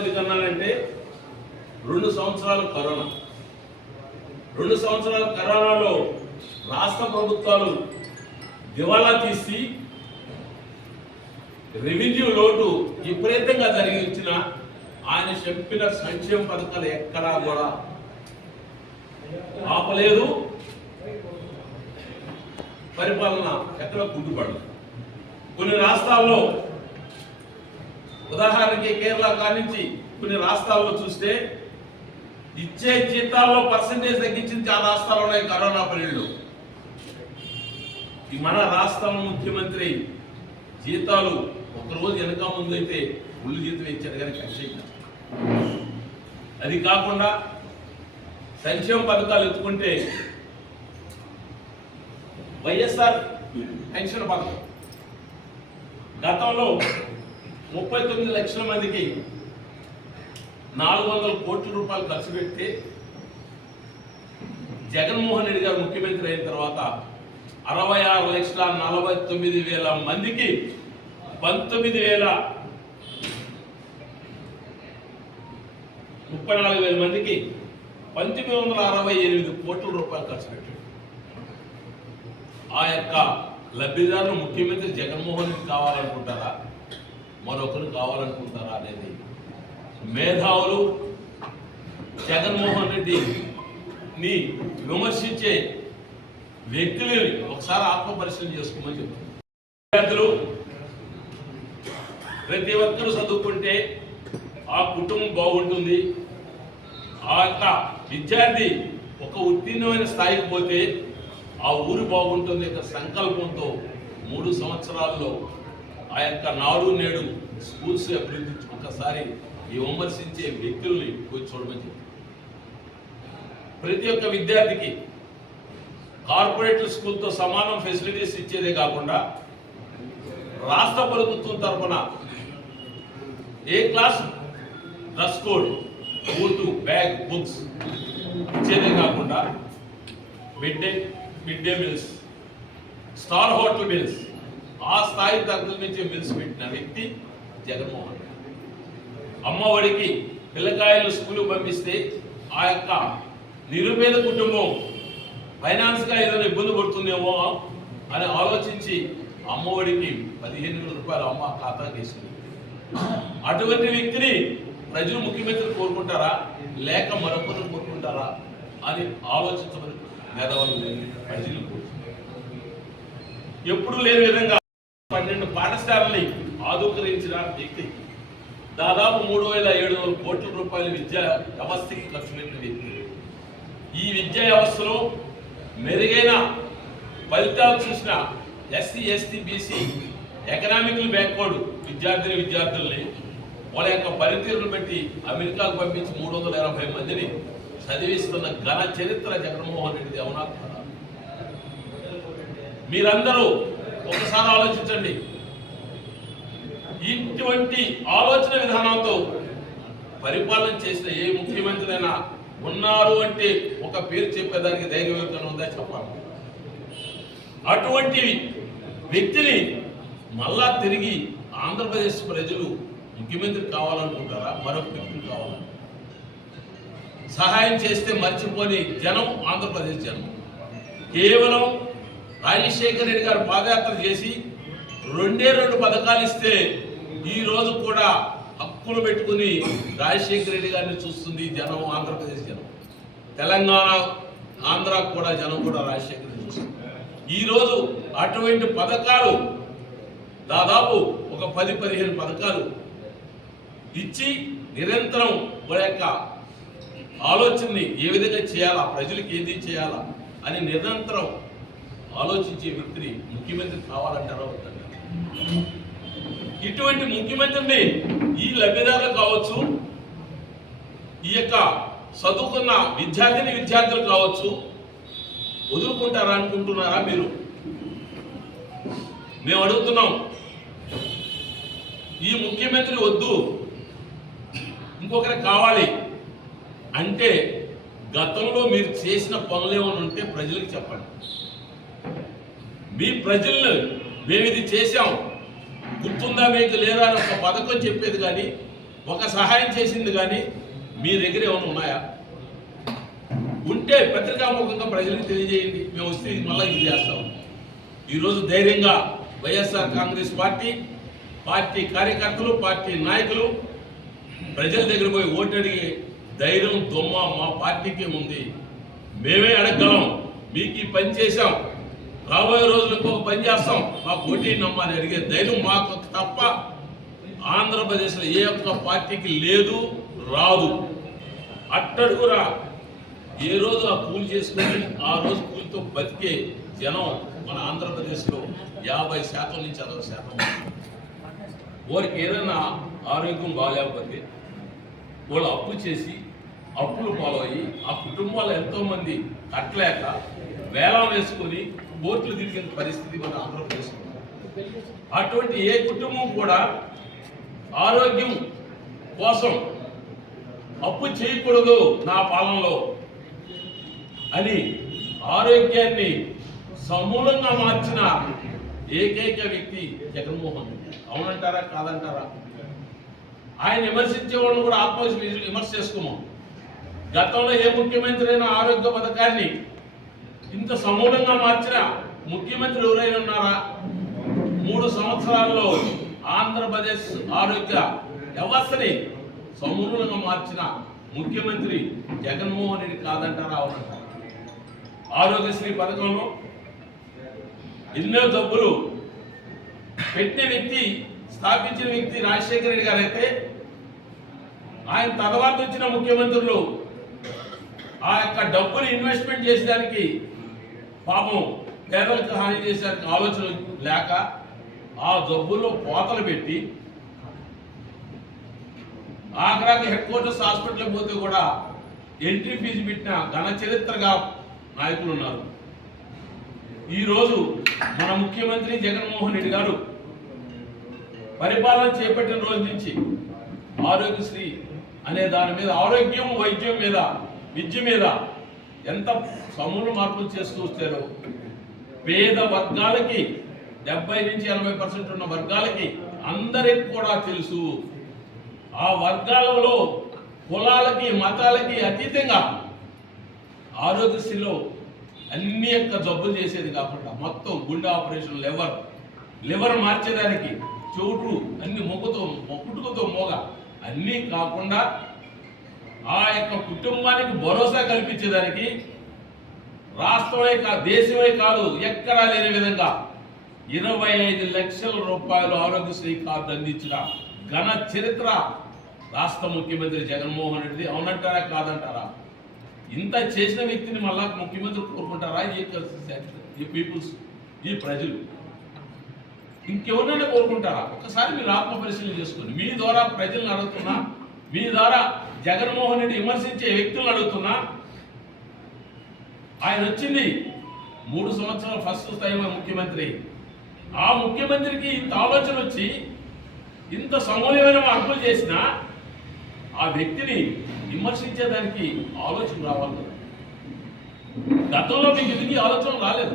ఎందుకన్నానంటే రెండు సంవత్సరాలు కరోనా. రెండు సంవత్సరాల కరోనాలో రాష్ట్ర ప్రభుత్వాలు దివాలా తీసి రెవెన్యూ లోటు విపరీతంగా జరిగి ఆయన చెప్పిన సంక్షేమ పథకాలు ఎక్కడా కూడా ఆపలేదు. పరిపాలన ఎక్కడ కుంటుపడదు కొన్ని రాష్ట్రాల్లో ఉదాహరణకి కేరళ కానించి కొన్ని రాష్ట్రాల్లో చూస్తే ఇచ్చే జీతాల్లో పర్సంటేజ్ తగ్గించింది చాలా రాష్ట్రాలు ఉన్నాయి కరోనా పీరియడ్లో. ఈ మన రాష్ట్రం ముఖ్యమంత్రి జీతాలు ఒకరోజు వెనక ముందు అయితే ఫుల్ జీతం ఇచ్చారు కానీ ఖర్చు అది కాకుండా సంక్షేమ పథకాలు ఎత్తుకుంటే వైఎస్ఆర్ పెన్షన్ పథకం. గతంలో ముప్పై తొమ్మిది లక్షల మందికి నాలుగు వందల కోట్ల రూపాయలు ఖర్చు పెడితే జగన్మోహన్ రెడ్డి గారు ముఖ్యమంత్రి అయిన తర్వాత అరవై ఆరు లక్షల నలభై తొమ్మిది వేల మందికి పంతొమ్మిది వేల ముప్పై నాలుగు వేల మందికి పంతొమ్మిది వందల అరవై ఎనిమిది కోట్ల రూపాయలు ఖర్చు పెట్టాడు ఆ యొక్క లబ్ధిదారులు ముఖ్యమంత్రి జగన్మోహన్ రెడ్డి కావాలనుకుంటారా? మరొకరు కావాలనుకుంటారా అనేది. మేధావులు జగన్మోహన్ రెడ్డిని విమర్శించే వ్యక్తులు ఒకసారి ఆత్మ పరిశీలన చేసుకోమని చెప్తున్నారు విద్యార్థులు ప్రతి ఒక్కరు చదువుకుంటే ఆ కుటుంబం బాగుంటుంది. ఆ యొక్క విద్యార్థి ఒక ఉత్తీర్ణమైన స్థాయికి పోతే ఆ ఊరు బాగుంటుంది యొక్క సంకల్పంతో మూడు సంవత్సరాల్లో ఆ యొక్క నాడు నేడు స్కూల్స్ అభివృద్ధి ఒకసారి ఈ విమర్శించే వ్యక్తుల్ని పోయి చూడమని చెప్పి. ప్రతి ఒక్క విద్యార్థికి కార్పొరేట్ స్కూల్తో సమానం ఫెసిలిటీస్ ఇచ్చేదే కాకుండా రాష్ట్ర ప్రభుత్వం తరఫున ఏ class? Dress code boot bag books ఇచ్చేదే కాకుండా mid day mid day meals star hotel meals ఆ స్థాయి తగ్గుల నుంచి మీల్స్ పెట్టిన వ్యక్తి జగన్మోహన్ రెడ్డి. అమ్మఒడికి పిల్లకాయలు స్కూలు పంపిస్తే ఆ యొక్క నిరుపేద కుటుంబం ఫైనాన్స్గా ఏదైనా ఇబ్బంది పడుతుందేమో అని ఆలోచించి అమ్మఒడికి పదిహేను వేల రూపాయలు అమ్మ ఖాతా వేసింది అటువంటి వ్యక్తిని ప్రజలు ముఖ్యమంత్రి కోరుకుంటారా? లేక మరొకరు కోరుకుంటారా? అని ఆలోచించమని మేధావులు ప్రజలు కోరుకుంటారు ఎప్పుడు లేని విధంగా పన్నెండు పాఠశాలని ఆధుకరించిన వ్యక్తి. దాదాపు మూడు వేల ఏడు వందల కోట్ల రూపాయల విద్యా వ్యవస్థకి ఖర్చు పెట్టిన వ్యక్తి. ఈ విద్యా వ్యవస్థలో మెరుగైన ఫలితాలు చూసిన SC ST BC economical backward విద్యార్థిని విద్యార్థుల్ని వాళ్ళ యొక్క పనితీరును బట్టి అమెరికాకు పంపించి మూడు వందల ఎనభై మందిని చదివిస్తున్న ఘన చరిత్ర జగన్మోహన్ రెడ్డి అవునా మీరందరూ ఒకసారి ఆలోచించండి. ఇటువంటి ఆలోచన విధానంతో పరిపాలన చేసిన ఏ ముఖ్యమంత్రి అయినా ఉన్నారు అంటే ఒక పేరు చెప్పేదానికి ధైర్యం ఉందా చెప్పాలి. అటువంటి వ్యక్తిని మళ్ళా తిరిగి ఆంధ్రప్రదేశ్ ప్రజలు ముఖ్యమంత్రి కావాలనుకుంటారా? మరొక వ్యక్తి కావాలని సహాయం చేస్తే మర్చిపోని జనం ఆంధ్రప్రదేశ్ జనం. కేవలం రాజశేఖర రెడ్డి గారు పాదయాత్ర చేసి రెండే రెండు పథకాలు ఇస్తే ఈ రోజు కూడా హక్కులు పెట్టుకుని రాజశేఖర రెడ్డి గారిని చూస్తుంది జనం ఆంధ్రప్రదేశ్ జనం. తెలంగాణ ఆంధ్ర కూడా జనం కూడా రాజశేఖర రెడ్డి చూస్తుంది. ఈరోజు అటువంటి పథకాలు దాదాపు ఒక పది పదిహేను పథకాలు ఇచ్చి నిరంతరం వాళ్ళ యొక్క ఆలోచనని ఏ విధంగా చేయాలా ప్రజలకు ఏది చేయాలా అని నిరంతరం ఆలోచించే వ్యక్తిని ముఖ్యమంత్రి కావాలంటారా వద్దంటారా? ఇటువంటి ముఖ్యమంత్రిని ఈ లబ్ధిదారులు కావచ్చు ఈ యొక్క చదువుకున్న విద్యార్థిని విద్యార్థులు కావచ్చు వదులుకుంటారా అనుకుంటున్నారా మీరు? మేము అడుగుతున్నాం ఈ ముఖ్యమంత్రి వద్దు ఇంకొకరికి కావాలి అంటే గతంలో మీరు చేసిన పనులు ఏమైనా ఉంటే ప్రజలకు చెప్పండి. మీ ప్రజలను మేము ఇది చేశాం. గుర్తుందా మీకు లేదా అని ఒక పథకం చెప్పేది కానీ ఒక సహాయం చేసింది కానీ మీ దగ్గర ఏమైనా ఉన్నాయా? ఉంటే పత్రికాముఖంగా ప్రజలకు తెలియజేయండి. మేము వస్తే ఇది మళ్ళీ ఇది చేస్తాం. ఈరోజు ధైర్యంగా వైఎస్ఆర్ కాంగ్రెస్ పార్టీ పార్టీ కార్యకర్తలు పార్టీ నాయకులు ప్రజల దగ్గర పోయి ఓటు అడిగే ధైర్యం దొమ్మ మా పార్టీకి ఉంది. మేమే అడగలం మీకు ఈ పని చేశాం. రాబోయే రోజులు ఇంకొక పని చేస్తాం. మా పోటీ నమ్మని అడిగే ధైర్యం మాకు తప్ప ఆంధ్రప్రదేశ్లో ఏ ఒక్క పార్టీకి లేదు రాదు. అట్టడుగురా ఏ రోజు ఆ కూలి చేసుకుని ఆ రోజు కూలితో బతికే జనం మన ఆంధ్రప్రదేశ్లో యాభై శాతం నుంచి అరవై శాతం వారికి ఏదైనా ఆరోగ్యం బాగాలేకపోతే వాళ్ళు అప్పు చేసి అప్పులు పాలయ్యి ఆ కుటుంబాలు ఎంతోమంది కట్టలేక వేలం వేసుకొని బోట్లు తిరిగిన పరిస్థితి మన ఆంధ్రప్రదేశ్ అటువంటి ఏ కుటుంబం కూడా ఆరోగ్యం కోసం అప్పు చేయకూడదు నా పాలనలో అని ఆరోగ్యాన్ని సమూలంగా మార్చిన ఏకైక వ్యక్తి జగన్మోహన్ రెడ్డి అవునంటారా? కాదంటారా? ఆయన విమర్శించే వాళ్ళని కూడా ఆత్మ విమర్శ చేసుకోము గతంలో ఏ ముఖ్యమంత్రి అయినా ఆరోగ్య పథకాన్ని ఇంత సమూలంగా మార్చిన ముఖ్యమంత్రి ఎవరైనా ఉన్నారా? మూడు సంవత్సరాల్లో ఆంధ్రప్రదేశ్ ఆరోగ్య వ్యవస్థని సమూలంగా మార్చిన ముఖ్యమంత్రి జగన్మోహన్ రెడ్డి కాదంటారా అవునంటారా ఆరోగ్యశ్రీ పథకంలో ఎన్నో డబ్బులు పెట్టిన వ్యక్తి స్థాపించిన వ్యక్తి రాజశేఖర రెడ్డి గారు అయితే ఆయన తర్వాత వచ్చిన ముఖ్యమంత్రులు ఆ యొక్క డబ్బులు ఇన్వెస్ట్మెంట్ చేసేదానికి పాపం పేదలకు హాని చేసే ఆలోచన లేక ఆ జబ్బుల్లో కోతలు పెట్టి ఆగ్రాకి హెడ్ క్వార్టర్స్ హాస్పిటల్కి పోతే కూడా ఎంట్రీ ఫీజు పెట్టిన ఘన చరిత్రగా నాయకులు ఉన్నారు. ఈరోజు మన ముఖ్యమంత్రి జగన్మోహన్ రెడ్డి గారు పరిపాలన చేపట్టిన రోజు నుంచి ఆరోగ్యశ్రీ అనే దాని మీద ఆరోగ్యం వైద్యం మీద విద్య మీద ఎంత సమూల మార్పులు చేస్తూ వచ్చారో పేద వర్గాలకి డెబ్బై నుంచి ఎనభై పర్సెంట్ ఉన్న వర్గాలకి అందరికి కూడా తెలుసు ఆ వర్గాలలో కులాలకి మతాలకి అతీతంగా ఆరోగ్యశ్రీలో అన్ని యొక్క జబ్బులు చేసేది కాకుండా మొత్తం గుండె ఆపరేషన్ లివర్ లివర్ మార్చేదానికి చోటు అన్ని మొక్కుతో పుట్టుకతో మోగ అన్నీ కాకుండా ఆ యొక్క కుటుంబానికి భరోసా కల్పించేదానికి రాష్ట్రమే కాదు దేశమే కాదు ఎక్కడా లేని విధంగా ఇరవై ఐదు లక్షల రూపాయలు ఆరోగ్యశ్రీ కార్డు అందించిన ఘన చరిత్ర రాష్ట్ర ముఖ్యమంత్రి జగన్మోహన్ రెడ్డిది. అవునంటారా? కాదంటారా? ఇంత చేసిన వ్యక్తిని మళ్ళా ముఖ్యమంత్రి కోరుకుంటారా? ఈ ఈ పీపుల్స్ ఈ ప్రజలు. ఇంకెవరైనా కోరుకుంటారా? ఒకసారి మీరు ఆత్మ పరిశీలన చేసుకోండి. మీ ద్వారా ప్రజలను అడుగుతున్నా మీ ద్వారా జగన్మోహన్ రెడ్డి విమర్శించే వ్యక్తులను అడుగుతున్నా ఆయన వచ్చింది మూడు సంవత్సరాలు ఫస్ట్ స్థాయిలో ముఖ్యమంత్రి. ఆ ముఖ్యమంత్రికి ఇంత ఆలోచన వచ్చి ఇంత సమూల్యమైన మార్పులు చేసిన ఆ వ్యక్తిని విమర్శించేదానికి ఆలోచన రావాలి. కదా. గతంలో మీకు ఎందుకు ఆలోచన రాలేదు?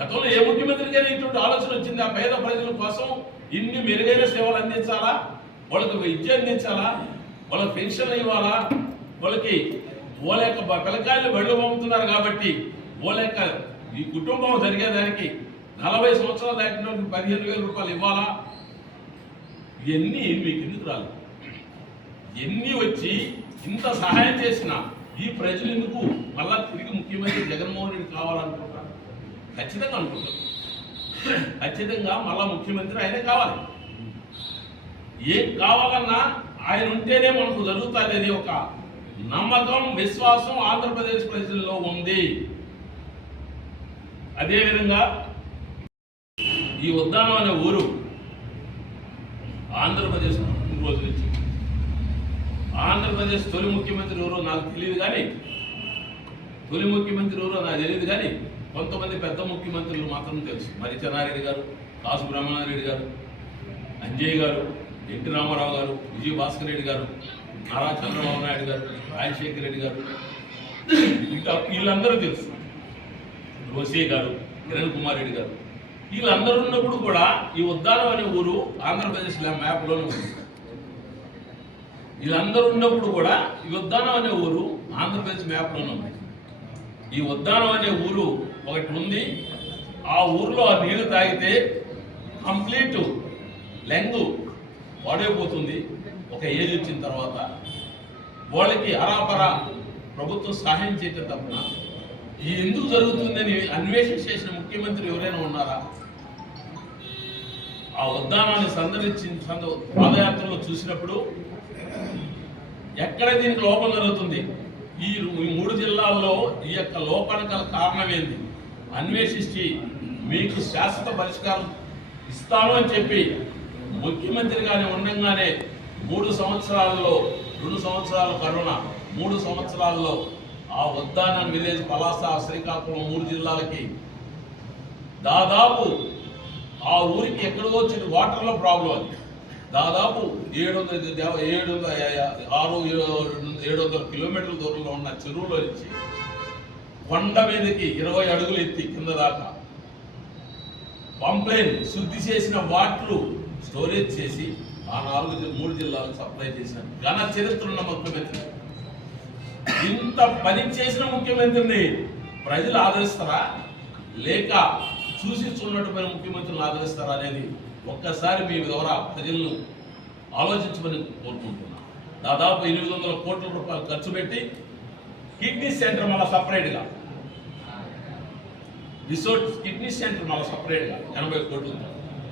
గతంలో ఏ ముఖ్యమంత్రి ఇటువంటి ఆలోచన వచ్చింది? ఆ పేద ప్రజల కోసం ఇన్ని మెరుగైన సేవలు అందించాలా? వాళ్ళకి విద్య అందించాలా? వాళ్ళకి పెన్షన్ ఇవ్వాలా? వాళ్ళకి వాళ్ళ యొక్క పిల్లకాయలు బళ్ళు పంపుతున్నారు కాబట్టి వాళ్ళ యొక్క ఈ కుటుంబం జరిగేదానికి నలభై సంవత్సరాలు దాటినటువంటి పదిహేను వేల రూపాయలు ఇవ్వాలా? ఇవన్నీ మీకు ఎందుకు రాదు ఎన్ని వచ్చి ఇంత సహాయం చేసిన ఈ ప్రజలు ఎందుకు మళ్ళా తిరిగి ముఖ్యమంత్రి జగన్మోహన్ రెడ్డి కావాలనుకుంటారు? ఖచ్చితంగా అనుకుంటారు. ఖచ్చితంగా మళ్ళా ముఖ్యమంత్రి ఆయనే కావాలి. ఏం కావాలన్నా ఆయన ఉంటేనే మనకు జరుగుతుంది అనే ఒక నమ్మకం విశ్వాసం ఆంధ్రప్రదేశ్ ప్రజల్లో ఉంది. అదేవిధంగా ఈ ఉద్దానం అనే ఊరు ఆంధ్రప్రదేశ్ రోజు నుంచి ఆంధ్రప్రదేశ్ తొలి ముఖ్యమంత్రి ఎవరో నాకు తెలియదు కానీ తొలి ముఖ్యమంత్రి ఎవరో నాకు తెలియదు కానీ కొంతమంది పెద్ద ముఖ్యమంత్రులు మాత్రం తెలుసు. మరి చెన్నారెడ్డి గారు కాసు బ్రహ్మారెడ్డి గారు అంజయ్ గారు ఎన్టీ రామారావు గారు విజయ భాస్కర్ రెడ్డి గారు నారా చంద్రబాబు నాయుడు గారు రాజశేఖర రెడ్డి గారు. ఇంకా వీళ్ళందరూ తెలుసు. రోసే గారు కిరణ్ కుమార్ రెడ్డి గారు. వీళ్ళందరూ ఉన్నప్పుడు కూడా ఈ ఉద్దానం అనే ఊరు ఆంధ్రప్రదేశ్ మ్యాప్లోనే ఉంది. వీళ్ళందరూ ఉన్నప్పుడు కూడా ఈ ఉద్దానం అనే ఊరు ఆంధ్రప్రదేశ్ మ్యాప్లోనే ఉంది. ఈ ఉద్దానం అనే ఊరు ఒకటి ఉంది. ఆ ఊరిలో ఆ నీళ్ళు తాగితే కంప్లీట్ లెంగ్ వాడైపోతుంది ఒక ఏజ్ వచ్చిన తర్వాత వాళ్ళకి అరాపరా ప్రభుత్వం సహాయం చేయటం తప్పన. ఇది ఎందుకు జరుగుతుందని అన్వేషణ చేసిన ముఖ్యమంత్రి ఎవరైనా ఉన్నారా? ఆ ఉద్దానాన్ని సందర్శించిన సంద- పాదయాత్రలో చూసినప్పుడు ఎక్కడ దీనికి లోపం జరుగుతుంది? ఈ ఈ మూడు జిల్లాల్లో ఈ యొక్క లోపానికి గల కారణం ఏంది? అన్వేషించి మీకు శాశ్వత పరిష్కారం ఇస్తాను అని చెప్పి ముఖ్యమంత్రిగానే ఉండంగానే మూడు సంవత్సరాల్లో రెండు సంవత్సరాలు కరోనా మూడు సంవత్సరాల్లో ఆ ఉద్దానం విలేజ్ పలాస శ్రీకాకుళం మూడు జిల్లాలకి దాదాపు ఆ ఊరికి ఎక్కడికో వచ్చిన వాటర్లో ప్రాబ్లం అది. దాదాపు ఏడు వందల ఏడు వందల ఆరు ఏడు వందల కిలోమీటర్ల దూరంలో ఉన్న చెరువులో నుంచి కొండ మీదకి ఇరవై అడుగులు ఎత్తి కింద దాకా పంప్లైన్ శుద్ధి చేసిన వాటర్లు స్టోరేజ్ చేసి ఆ నాలుగు మూడు జిల్లాలకు సప్లై చేసిన ఘన చరిత్ర ఉన్న ముఖ్యమంత్రి. ఇంత పని చేసిన ముఖ్యమంత్రిని ప్రజలు ఆదరిస్తారా? లేక చూసి చూడటమైన ముఖ్యమంత్రిని ఆదరిస్తారా అనేది ఒక్కసారి మీ ద్వారా ప్రజలను ఆలోచించమని కోరుకుంటున్నా. దాదాపు ఎనిమిది వందల కోట్ల రూపాయలు ఖర్చు పెట్టి కిడ్నీ సెంటర్ మళ్ళీ సపరేట్గా. రిసోర్ట్ కిడ్నీ సెంటర్ మళ్ళీ సపరేట్గా. ఎనభై కోట్లు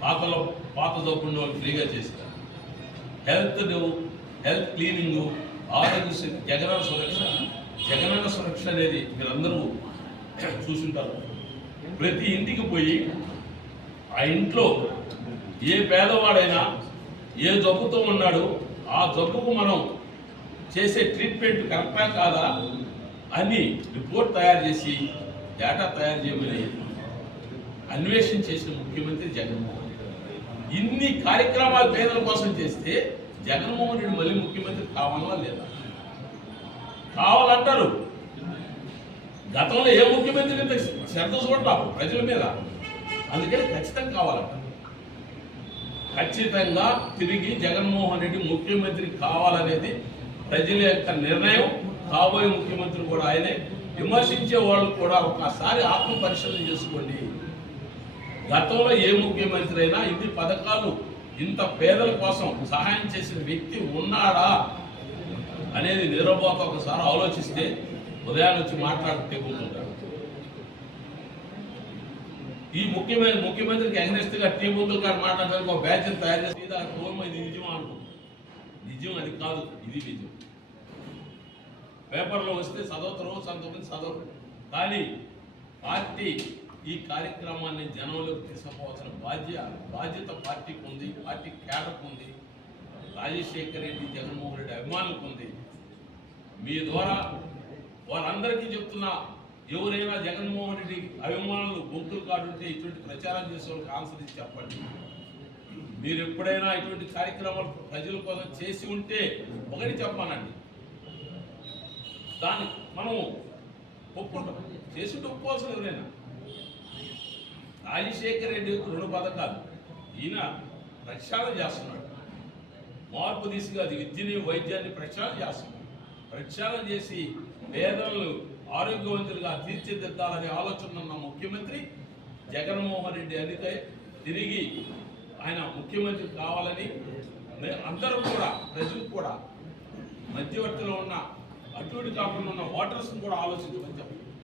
పాతలో పాత జబ్బున్న వాళ్ళు ఫ్రీగా చేశారు. హెల్త్ హెల్త్ క్లీనింగ్ ఆరోగ్య సు- జగనన్న సురక్ష జగనన్న సురక్ష అనేది మీరందరూ చూసుంటారు. ప్రతి ఇంటికి పోయి ఆ ఇంట్లో ఏ పేదవాడైనా ఏ జబ్బుతో ఉన్నాడు ఆ జబ్బుకు మనం చేసే ట్రీట్మెంట్ కరెక్టా కాదా అని రిపోర్ట్ తయారు చేసి డేటా తయారు చేయమని అన్వేషణ చేసిన ముఖ్యమంత్రి జగన్మోహన్ ఇన్ని కార్యక్రమాలు పేదల కోసం చేస్తే జగన్మోహన్ రెడ్డి మళ్ళీ ముఖ్యమంత్రి కావాలా లేదా? కావాలంటారు. గతంలో ఏ ముఖ్యమంత్రి ఇంత శ్రద్ధ చూడటం ప్రజల మీద. అందుకని ఖచ్చితంగా కావాలంట. ఖచ్చితంగా తిరిగి జగన్మోహన్ రెడ్డి ముఖ్యమంత్రి కావాలనేది ప్రజల యొక్క నిర్ణయం. కాబోయే ముఖ్యమంత్రి కూడా ఆయనే. విమర్శించే వాళ్ళు కూడా ఒకసారి ఆత్మ పరిశీలన చేసుకోండి. గతంలో ఏ ముఖ్యమంత్రి అయినా ఇన్ని పథకాలు ఇంత పేదల కోసం సహాయం చేసిన వ్యక్తి ఉన్నాడా అనేది నిరబోత ఒకసారి ఆలోచిస్తే ఉదయాన్ని వచ్చి మాట్లాడితే కూర్చుంటాడు ఈ ముఖ్యమైన ముఖ్యమంత్రికి అగ్నిస్ట్గా టీ ముందు గారు మాట్లాడడానికి ఒక బ్యాచ్ తయారు చేసి ఇది ఇది నిజం అనుకో నిజం అది కాదు ఇది నిజం. పేపర్లో వస్తే చదవతారు సంతమంది చదవరు. కానీ పార్టీ ఈ కార్యక్రమాన్ని జనంలోకి తీసుకుపోవాల్సిన బాధ్య బాధ్యత పార్టీకి ఉంది పార్టీ కేడర్కు ఉంది రాజశేఖర్ రెడ్డి జగన్మోహన్ రెడ్డి అభిమానులకు ఉంది మీ ద్వారా వారందరికీ చెప్తున్నా ఎవరైనా జగన్మోహన్ రెడ్డి అభిమానులు గొంతులు కాడుంటే ఇటువంటి ప్రచారం చేసే వాళ్ళకి ఆన్సర్ ఇచ్చి చెప్పండి. మీరు ఎప్పుడైనా ఇటువంటి కార్యక్రమాలు ప్రజల కోసం చేసి ఉంటే ఒకటి చెప్పానండి దాన్ని మనం ఒప్పుకుంటాం. చేసి ఒప్పుకోవాల్సిన ఎవరైనా. రాజశేఖర్ రెడ్డి రెండు పథకాలు. ఈయన ప్రక్షాళన చేస్తున్నాడు. మార్పు దిశగా అది విద్యని వైద్యాన్ని ప్రక్షాళన చేస్తున్నాడు. ప్రక్షాళన చేసి పేదలను ఆరోగ్యవంతులుగా తీర్చిదిద్దాలనే ఆలోచన ఉన్న ముఖ్యమంత్రి జగన్మోహన్ రెడ్డి అందుకే తిరిగి ఆయన ముఖ్యమంత్రి కావాలని అందరం అందరూ కూడా ప్రజలు కూడా మధ్యవర్తిలో ఉన్న అటువంటి కాకుండా ఉన్న ఓటర్స్ని కూడా ఆలోచించమని